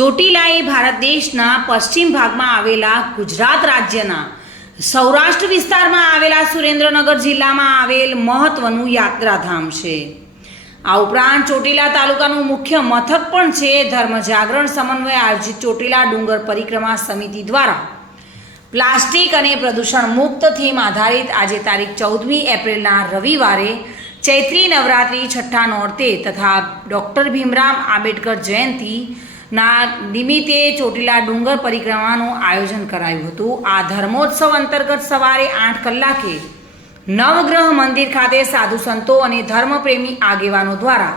ચોટીલા એ ભારત દેશના પશ્ચિમ ભાગમાં આવેલા ગુજરાત રાજ્યના સૌરાષ્ટ્ર વિસ્તારમાં આવેલા સુરેન્દ્રનગર જિલ્લામાં આવેલ મહત્વનું યાત્રાધામ છે. આ ઉપરાંત ચોટીલા તાલુકાનું મુખ્ય મથક પણ છે. ધર્મ જાગરણ સમન્વય આયોજિત ચોટીલા ડુંગર પરિક્રમા સમિતિ દ્વારા પ્લાસ્ટિક અને પ્રદૂષણ મુક્ત થીમ આધારિત આજે તારીખ ચૌદમી એપ્રિલના રવિવારે ચૈત્રી નવરાત્રિ છઠ્ઠા નોરતે તથા ડૉક્ટર ભીમરામ આંબેડકર જયંતિના નિમિત્તે ચોટીલા ડુંગર પરિક્રમાનું આયોજન કરાયું હતું. આ ધર્મોત્સવ અંતર્ગત સવારે આઠ કલાકે નવગ્રહ મંદિર ખાતે સાધુ સંતો અને ધર્મપ્રેમી આગેવાનો દ્વારા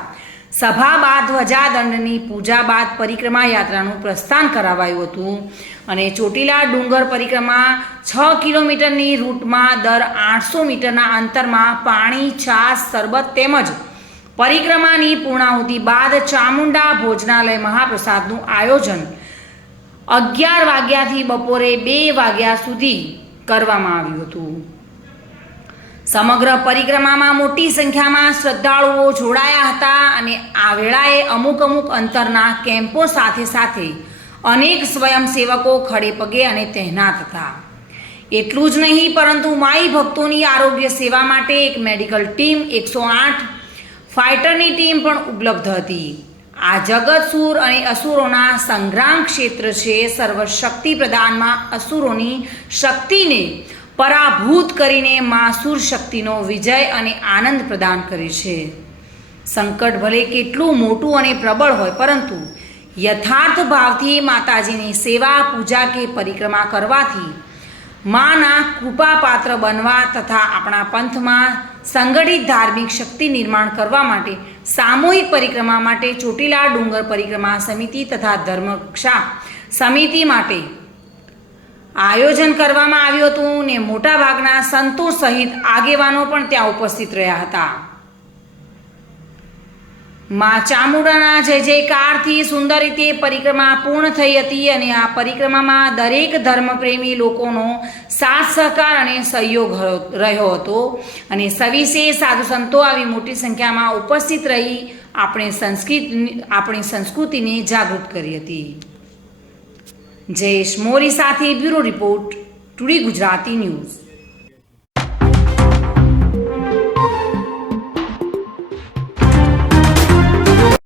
સભા બાદ ધ્વજાદંડની પૂજા બાદ પરિક્રમા યાત્રાનું પ્રસ્થાન કરાવાયું હતું અને ચોટીલા ડુંગર પરિક્રમા છ કિલોમીટરની રૂટમાં દર આઠસો મીટરના અંતરમાં પાણી છાશ શરબત તેમજ પરિક્રમાની પૂર્ણાહુતિ બાદ ચામુંડા ભોજનાલય મહાપ્રસાદનું આયોજન અગિયાર વાગ્યાથી બપોરે બે વાગ્યા સુધી કરવામાં આવ્યું હતું. સમગ્ર પરિક્રમામાં મોટી સંખ્યામાં શ્રદ્ધાળુઓ જોડાયા હતા અને આ વેળાએ અમુક અમુક અંતરના કેમ્પો સાથે સાથે અનેક સ્વયંસેવકો ખડે પગે અને તહેનાત હતા. એટલું જ નહીં, પરંતુ માઈ ભક્તોની આરોગ્ય સેવા માટે એક મેડિકલ ટીમ એકસો આઠ ફાઇટરની ટીમ પણ ઉપલબ્ધ હતી. આ જગતસુર અને અસુરોના સંગ્રામ ક્ષેત્ર છે. સર્વશક્તિ પ્રદાનમાં અસુરોની શક્તિને પરાભૂત કરીને માસુર શક્તિનો વિજય અને આનંદ પ્રદાન કરે છે. સંકટ ભલે કેટલું મોટું અને પ્રબળ હોય, પરંતુ યથાર્થ ભાવથી માતાજીની સેવા, પૂજા કે પરિક્રમા કરવાથી માના કૃપાપાત્ર બનવા તથા આપણા પંથમાં સંગઠિત ધાર્મિક શક્તિ નિર્માણ કરવા માટે સામૂહિક પરિક્રમા માટે ચોટીલા ડુંગર પરિક્રમા સમિતિ તથા ધર્મક્ષા સમિતિ માટે આયોજન કરવામાં આવ્યું હતું ને મોટાભાગના સંતો સહિત આગેવાનો પણ ત્યાં ઉપસ્થિત રહ્યા હતા. મા ચામુંડાના જય જયકારથી સુંદર રીતે પરિક્રમા પૂર્ણ થઈ હતી અને આ પરિક્રમામાં દરેક ધર્મપ્રેમી લોકોનો સાથ સહકાર અને સહયોગ રહ્યો હતો. અને સવિશે સાધુ સંતો આવી મોટી સંખ્યામાં ઉપસ્થિત રહી આપણે સંસ્કૃત, આપણી સંસ્કૃતિને જાગૃત કરી હતી. જયેશ મોરી સાથે bureau report, today Gujarati news.